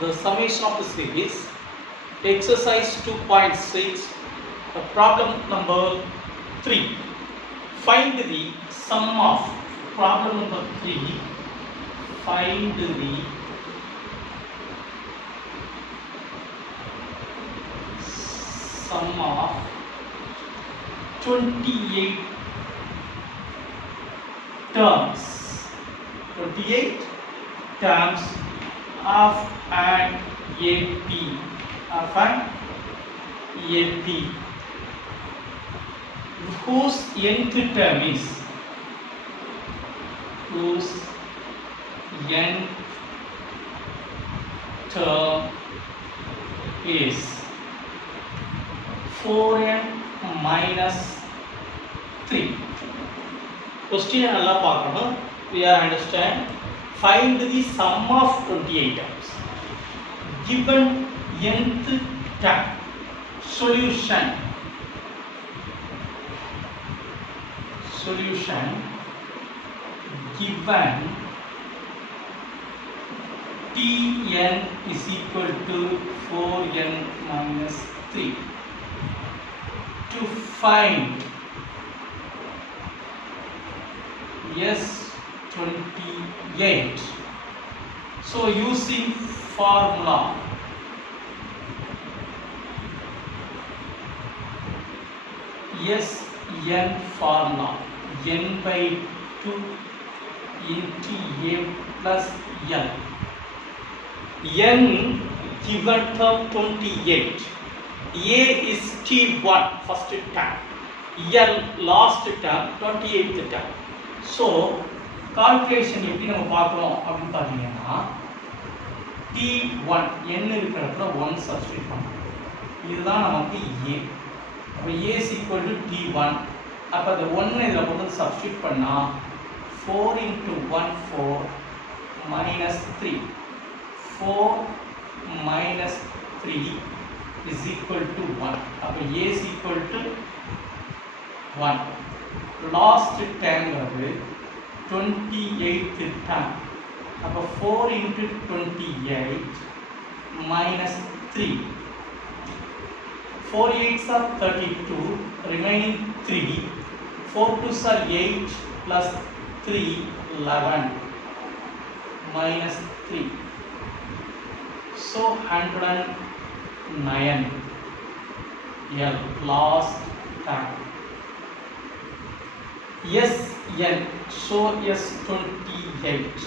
the summation of the series, exercise 2.6, problem number 3. Find the sum of, problem number 3, find the sum of 28 terms. 28 terms of an AP, whose nth term is, whose nth term is 4n minus 3. Question நல்லா பார்க்கணும். We understand. Find the sum of 28 terms. Given nth term. Solution. Given Tn is equal to 4n minus 3. To find S28. So using formula, Sn formula, n by 2 into a plus l. N given term 28. A is T1 first term, L last term, 28th term. So calculation எப்படி நம்ம பார்க்கிறோம் அப்படினு பாத்தீங்கன்னா T1 n இருக்கிற இடத்துல 1 சப்ஸ்டிட்யூட் பண்ணணும். இதுதான் நமக்கு A. அப்ப A is equal to T1. அப்ப அந்த 1 இதல போட்டு சப்ஸ்டிட்யூட் பண்ணா 4 into 1 4 minus 3. 4 minus 3 is equal to 1. அப்ப A is equal to 1. Last term வந்து 28th term. அப்ப 4 into 28 minus 3. 4 8s are 32, remaining 3. 4 2s are 8 plus 3 11 minus 3. So 109 L last term. Sn, so S28 is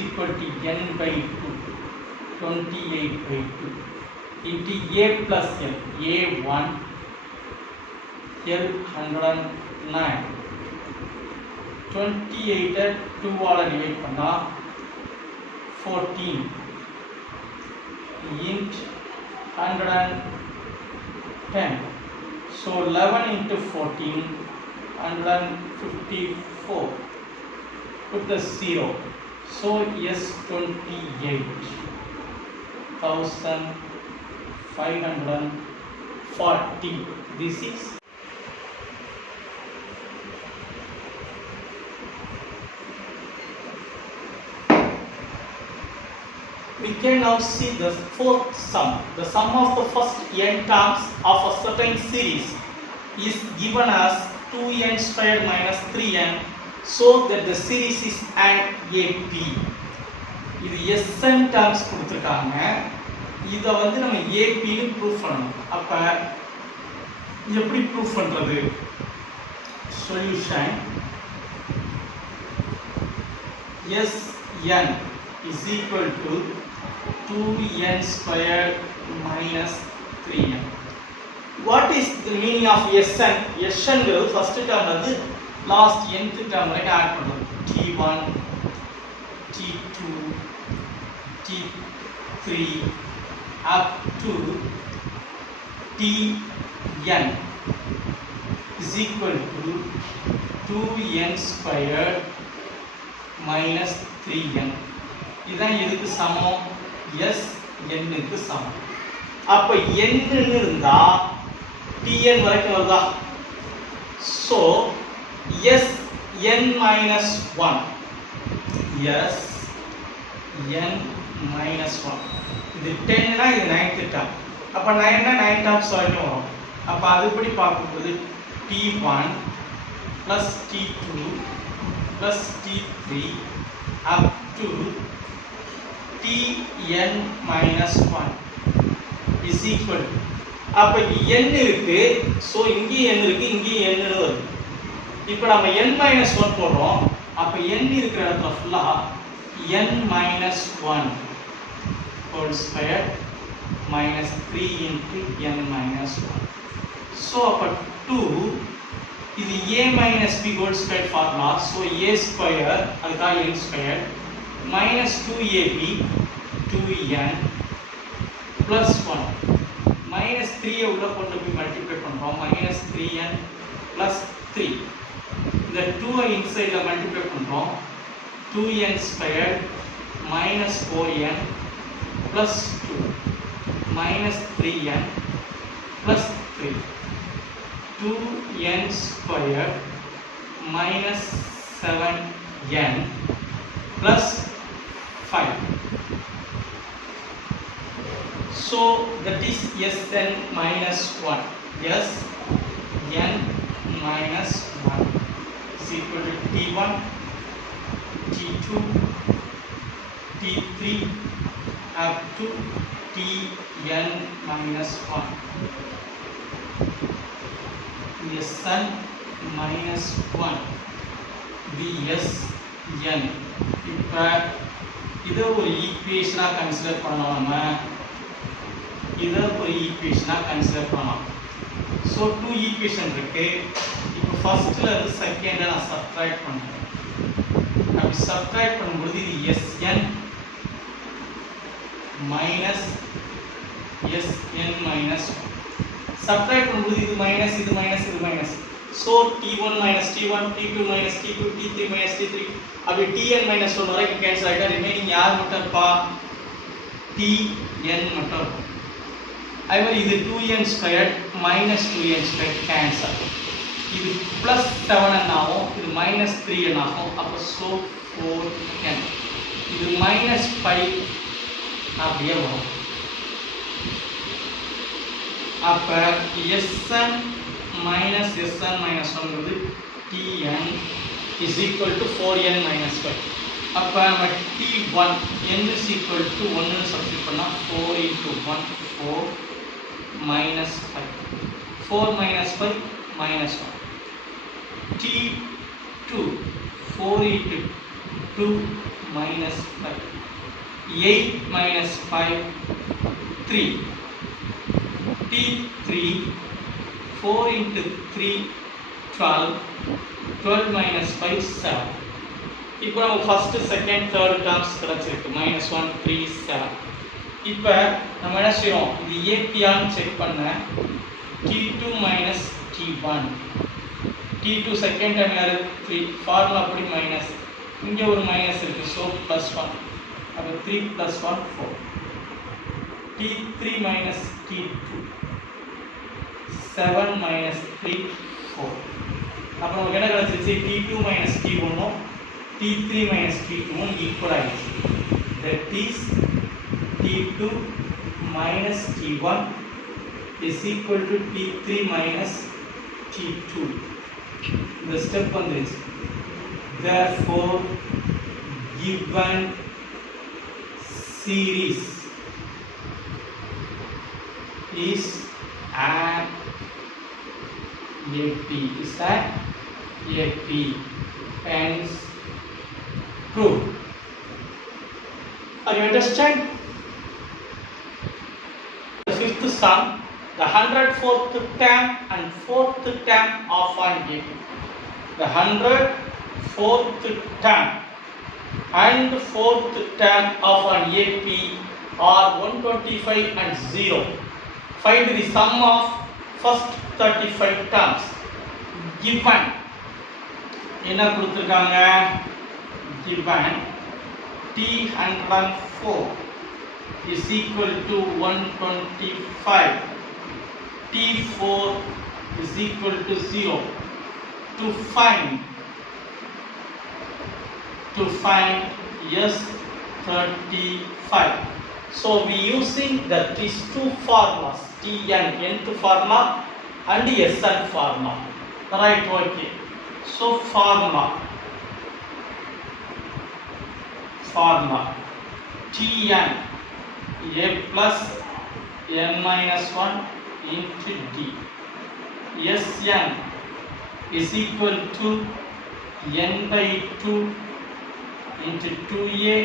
equal to n by 2, 28 by 2 into A plus L, A1, L 109. 28 2 ஆல டிவைட் பண்ணா 14 int 110. So 11 into 14 154. Put the 0. So S28 1540. This is we can now see the fourth sum. The sum of the first n terms of a certain series is given as 2n squared minus 3n, so that the series is an AP. இது Sn terms கொடுத்திருக்காங்க. இத வந்து நம்ம AP னு ப்ரூஃப் பண்ணனும். அப்ப எப்படி ப்ரூஃப் பண்றது? Solution Sn is equal to 2n squared minus 3n. What is the meaning of Sn? Sn ங்கிறது first term வந்து last nth term வரைக்கும் ஆட் பண்றோம். T1, T2, T3 up to Tn is equal to 2n squared minus 3n. இதான் எதுக்கு சமம்? Sn க்கு சமம். அப்ப n ன்னு இருந்தா Tn வரைக்கும் வருதா? So Sn minus 1. n minus 1. இது 10 னா இது 9th term. அப்ப 9 னா 9 terms வரைக்கும் வரும். அப்ப அதுபடி பார்க்கும்போது t1 plus t2 plus t3 up to tn minus 1 is equal to, அப்ப n இருக்கு, சோ இங்க n இருக்கு, இங்க n னு வருது. இப்போ நம்ம n minus 1 போடுறோம். அப்ப n இருக்கிற இடத்துல ஃபுல்லா n minus 1 whole square minus 3 into n minus 1. So அப்ப 2 இது a minus b whole square formula, so a square அதுக்காக n square minus 2ab 2n plus 1 minus 3 உள்ள கொண்டு போய் மல்டிப்ளை பண்றோம், minus 3n plus 3. இந்த 2 inside ல மல்டிப்ளை பண்றோம், 2n square minus 4n plus 2 minus 3n plus 3. 2n square minus 7n plus 5. So that is Sn minus 1. Sn minus 1 is equal to t1, t2, t3 up to tn minus 1. Sn minus 1 Sn. இப்போ இதை ஒரு ஈக்குவேஷனாக கன்சிடர் பண்ணலாம், நம்ம இதை ஒரு ஈக்குவேஷனாக கன்சிடர் பண்ணலாம். ஸோ 2 ஈக்குவேஷன் இருக்கு. இப்போ ஃபர்ஸ்ட்ல இருந்து செகண்டை நான் சப்ட்ராக்ட் பண்ணுறேன். அப்படி சப்ட்ராக்ட் பண்ணும்போது இது Sn minus Sn minus, subtract பண்ணும்போது இது மைனஸ் இது மைனஸ் இது minus. So t1 minus t1, t2 minus t2, t3 minus t3, அப்படி tn மைனஸ் 1 வரைக்கும் கேன்சல் ஆகிட்டா ரிமைனிங் யார் மட்டும் இருப்பா? tn மட்டும் இருக்கும். அதே மாதிரி இது 2n square minus 2n square cancel. இது பிளஸ் 7n ஆகும், இது மைனஸ் 3n ஆகும். அப்போ ஸோ 4n. இது மைனஸ் 5 அப்படியே வரும். அப்போ Sn minus Sn minus 1 tn is equal to 4n minus 5. அப்போ நம்ம t1 n is equal to 1 சப்ஸ்டிட் பண்ணால் 4 into 1 4 minus 5, 4 minus 5 minus 1. t2 4 into 2 minus 5, 8 minus 5 3. t3 4 into 3 12, 12 minus 5 7. இப்போ நம்ம ஃபர்ஸ்ட் செகண்ட் தேர்ட் டர்ம்ஸ் கிடைச்சிருக்கு, minus 1 3 7. இப்போ நம்ம என்ன செய்றோம், இது ஏபியான்னு செக் பண்ண t2 minus t1, t2 second time யாரு 3, ஃபார்முலா அப்படி மைனஸ், இங்கே ஒரு மைனஸ் இருக்கு, ஸோ ப்ளஸ் 1. அப்போ 3 plus 1 4. t3 minus t2 7 minus 3 4. அப்போ நமக்கு என்ன கிடைச்சிருச்சு, t2 minus t1 t3 minus t2 equal ஆயிடுச்சு. that is t2 minus t1 is equal to t3 minus t2. இந்த ஸ்டெப் வந்துருச்சு. therefore given series is an AP, is an AP, hence true. Are you understand? The fifth sum, the 104th term and 4th term of an AP. The 104th term and 4th term of an AP are 125 and 0. Find the sum of first 35 terms. Given என்ன கொடுத்திருக்காங்க, given t104 is equal to 125, t4 is equal to 0. To find 35. So we using these two formulas, Tn, nth formula and Sn formula. Right, okay. So formula Tn a plus n minus 1 into d. Sn is equal to n by 2 into 2a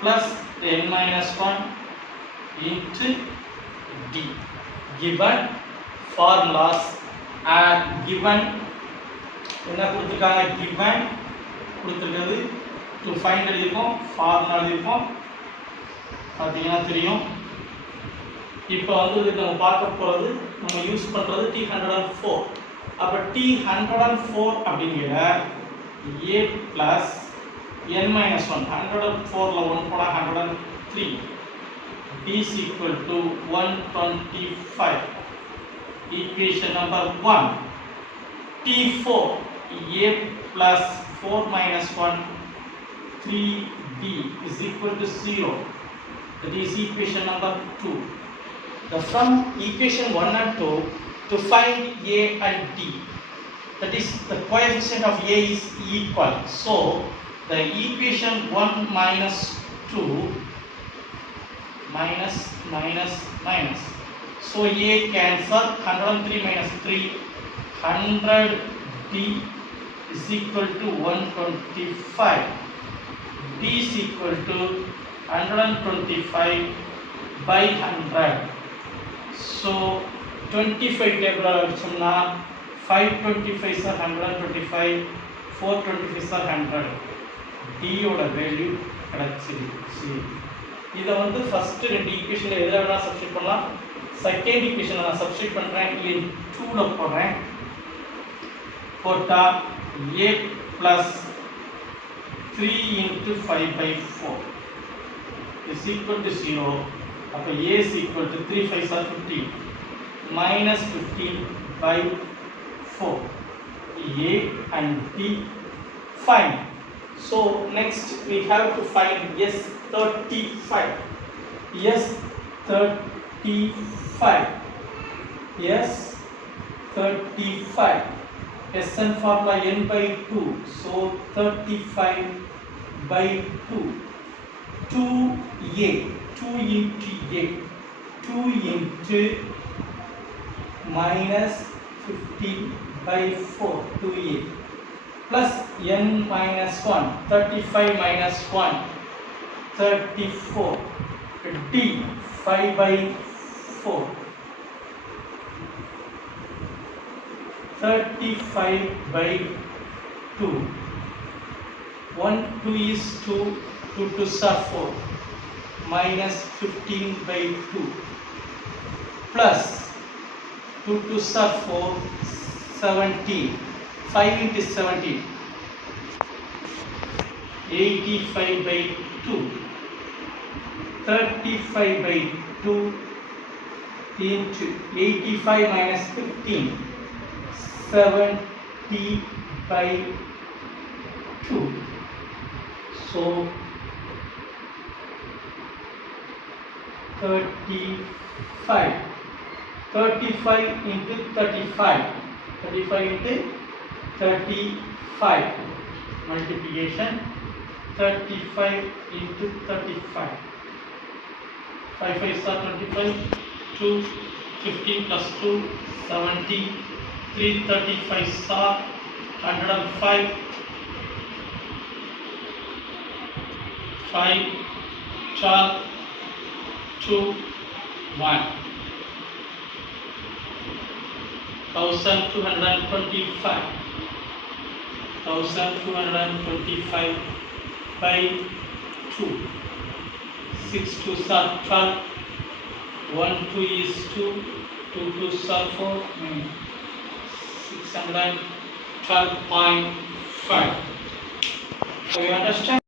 plus n minus 1 into d. Given formulas are given என்ன கொடுத்திருக்காங்க, given கொடுத்திருக்கிறது to find எழுதிருக்கோம், formula எழுதிருக்கோம், பார்த்தீங்கன்னா தெரியும். இப்போ வந்து நம்ம பார்க்க போகிறது, நம்ம யூஸ் பண்ணுறது T104. அப்போ T104 அப்படிங்கிற a plus n minus 1, 104ல 1 போட 103, b is equal to 125. Equation number 1. T4 a plus 4 minus 1 3b is equal to 0. That is equation number 2. From equation 1 and 2 to find a and d, that is the coefficient of a is equal. So the equation 1 minus 2 minus minus minus. So a cancel, 103 minus 3, 100d is equal to 125. d is equal to 125 by 100. So 25 table அடிச்சோம்னா 525 are 125, 425 are 100. d ஓட வேல்யூ கிடைச்சிருச்சு. இத வந்து ஃபர்ஸ்ட் ரெண்டு ஈக்குவேஷன்ல எதுல வேணா சப்ஸ்டிட்யூட் பண்ணலாம். செகண்ட் ஈக்குவேஷன்ல நான் சப்ஸ்டிட்யூட் பண்றேன், n 2 ல போடுறேன். போட்டா a plus 3 into 5 by 4 is equal to 0. அப்ப a is equal to 3 5 are 15 minus 15 by 4. a and b find. So next we have to find S35. S35. Sn formula n by 2. So 35 by 2. 2a. 2 into a. 2 into minus 15 by 4. 2a. Plus n minus 1. 35 minus 1. 34. d. 5 by 4. 35 by 2. 1 2 is 2. 2 2s are 4. Minus 15 by 2. Plus 2 2s are 4. 17. 5 into 17. 85 by 2. 35 by 2 into 85 minus 15. 70 by 2. So 35. 35 into 35. 35 into 35. Multiplication. 35 into 35. 5 5 are 25. 2 15 plus 2 70. 3 35 are 105. 5 12 2 1. 1225. 1225 by 2. 6 2s are 12. 1 2 is 2. 2 2s are 4. 612.5. So you understand?